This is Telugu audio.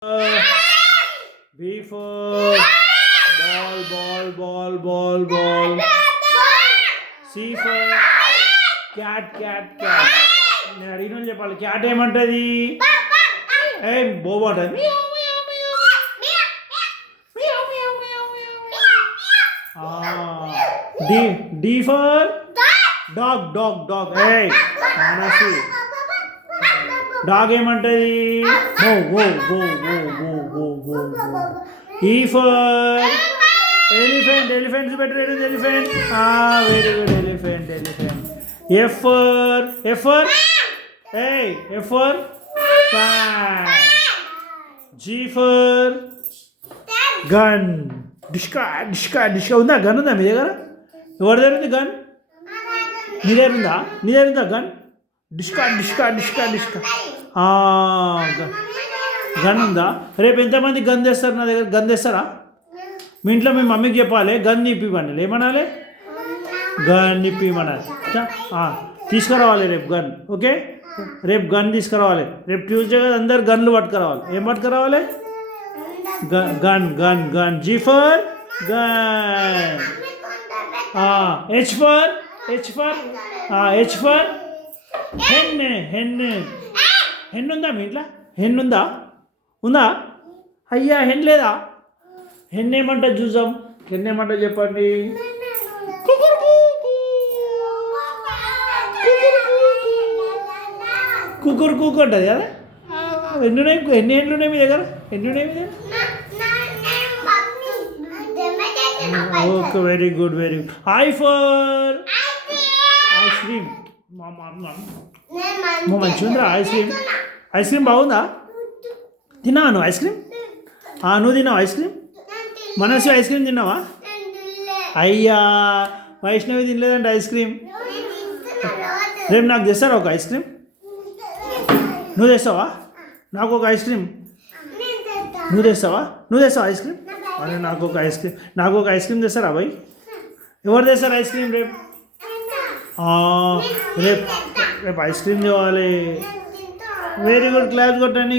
B for ball. C for cat. నేను అడిగిన చెప్పాలి. క్యాట్ ఏమంటది? ఏం బోబాట. D for dog. ఏయ్ మానసి. డాగ్ ఏమంటది? వో. E for elephant better elephant. Very good, elephant. F for fan. G for gun. డిష్కా ఉందా? గన్ ఉందా మీ దగ్గర? ఎవరి దగ్గర ఉంది గన్? నీ దగ్గర ఉందా గన్? డిష్కా గన్ ఉందా? రేపు ఎంతమంది గన్ తెస్తారు? నా దగ్గర గన్ తెస్తారా? మీ ఇంట్లో మీ మమ్మీకి చెప్పాలి గన్ నిప్పివ్వండి. ఏమనాలి? గన్ నిప్పిమనాలి. తీసుకురావాలి రేపు గన్. ఓకే, రేపు గన్ తీసుకురావాలి. రేపు ట్యూస్డే కదా, అందరు గన్లు పట్టుకురావాలి. ఏం పట్టుకురావాలి? Gun. G for gun. H for hen ఉందా మీ ఇంట్లో? హెన్ ఉందా? అయ్యా హెన్ లేదా? హెన్ ఏమంటా చూసాం. హెన్ ఏమంటా చెప్పండి. కుక్కర్ ఉంటుంది కదా. ఎన్ని హెన్లు ఉన్నాయి మీ దగ్గర? Okay, very good. I for ice cream. మంచిగా ఉందా ఐస్ క్రీమ్? బాగుందా? తిన్నావా ఐస్ క్రీమ్? నువ్వు తిన్నావా ఐస్ క్రీమ్? మనసు ఐస్ క్రీమ్ తిన్నావా? అయ్యా, వైష్ణవి తినలేదంటే ఐస్ క్రీమ్. రేపు నాకు తెస్తారా ఒక ఐస్ క్రీమ్? నువ్వు తెస్తావా నాకు ఒక ఐస్ క్రీమ్? నువ్వు తెస్తావా ఐస్ క్రీమ్? అరే నాకు ఒక ఐస్ క్రీమ్ తెస్తారా అబ్బాయి? ఎవరు తెస్తారు ఐస్ క్రీమ్ రేపు? రేపు ఐస్ క్రీమ్ తేవాలి. Very good. క్లాస్ కొట్టండి.